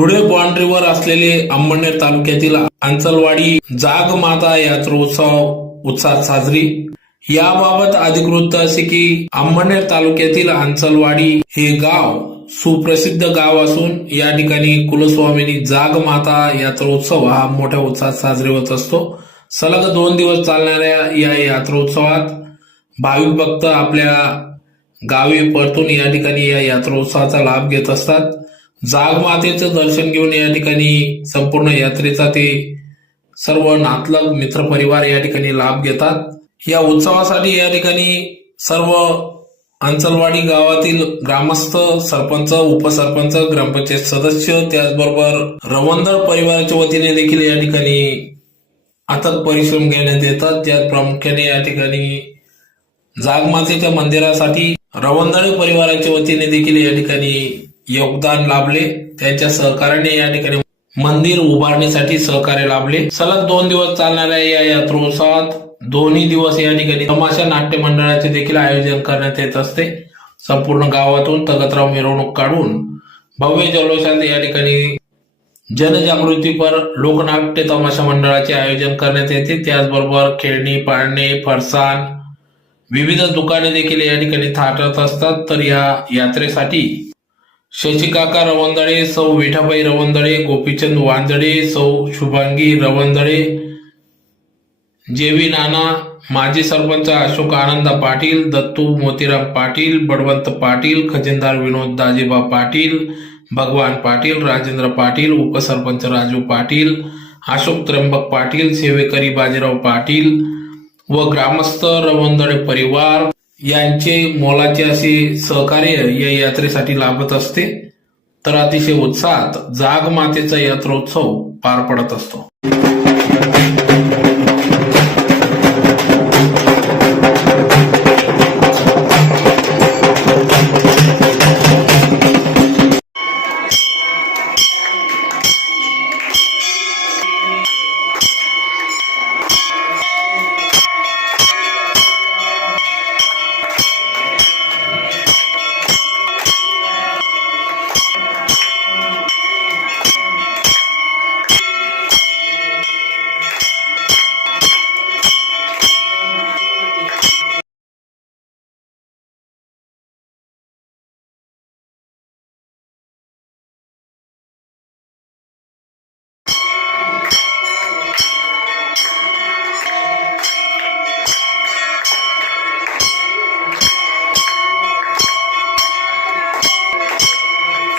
धुळे बाउंड्रीवर असलेले अंमळनेर तालुक्यातील अंचलवाडी जाग माता यात्रोत्सव उत्साहात साजरी। याबाबत अधिकृत असे की अंमळनेर तालुक्यातील अंचलवाडी हे गाव सुप्रसिद्ध गाव असून या ठिकाणी कुलस्वामिनी जाग माता यात्रोत्सव हा मोठ्या उत्साहात साजरे होत असतो। सलग 2 दिवस चालणाऱ्या या यात्रोत्सवात भाविक भक्त आपल्या गावी परतून या ठिकाणी या यात्रोत्सवाचा लाभ घेत असतात। जाग मातेचं दर्शन घेऊन या ठिकाणी संपूर्ण यात्रेचा ते सर्व नातलग मित्रपरिवार या ठिकाणी लाभ घेतात। या उत्सवासाठी या ठिकाणी सर्व अंचलवाडी गावातील ग्रामस्थ, सरपंच, उपसरपंच, ग्रामपंचायत सदस्य, त्याचबरोबर रवंदळ परिवाराच्या वतीने देखील या ठिकाणी अथक परिश्रम घेण्यात येतात। त्यात प्रामुख्याने या ठिकाणी जागमातेच्या मंदिरासाठी रवंदळे परिवाराच्या वतीने देखील या ठिकाणी योगदान लाभले। त्यांच्या सहकार्याने या ठिकाणी मंदिर उभारण्यासाठी सहकार्य लाभले। सलग 2 दिवस चालणाऱ्या या यात्रोत्सवात दोन्ही दिवस या ठिकाणी तमाशा नाट्य मंडळाचे देखील आयोजन करण्यात येत असते। संपूर्ण गावातून तगतराव मिरवणूक काढून भव्य जल्लोषात या ठिकाणी जनजागृतीपर लोकनाट्य तमाशा मंडळाचे आयोजन करण्यात येते। त्याचबरोबर खेळणी, पाळणे, फरसाण, विविध दुकाने देखील या ठिकाणी थाटत असतात। तर या यात्रेसाठी शशिकाका रवंदळे, सौ विठाबाई रवंदळे, गोपीचंद वांजडे, सौ शुभांगी रवंदळे, जेवी नाना, माजी सरपंच अशोक आनंदा पाटील, दत्तू मोतीराम पाटील, बळवंत पाटील, खजिनदार विनोद दाजीबा पाटील, भगवान पाटील, राजेंद्र पाटील, उपसरपंच राजू पाटील, अशोक त्र्यंबक पाटील, सेवेकरी बाजीराव पाटील व ग्रामस्थ रवंदळे परिवार यांचे मोलाचे असे सहकार्य या यात्रेसाठी लाभत असते। तर अतिशय उत्साहात जाग मातेचा यात्रोत्सव पार पडत असतो।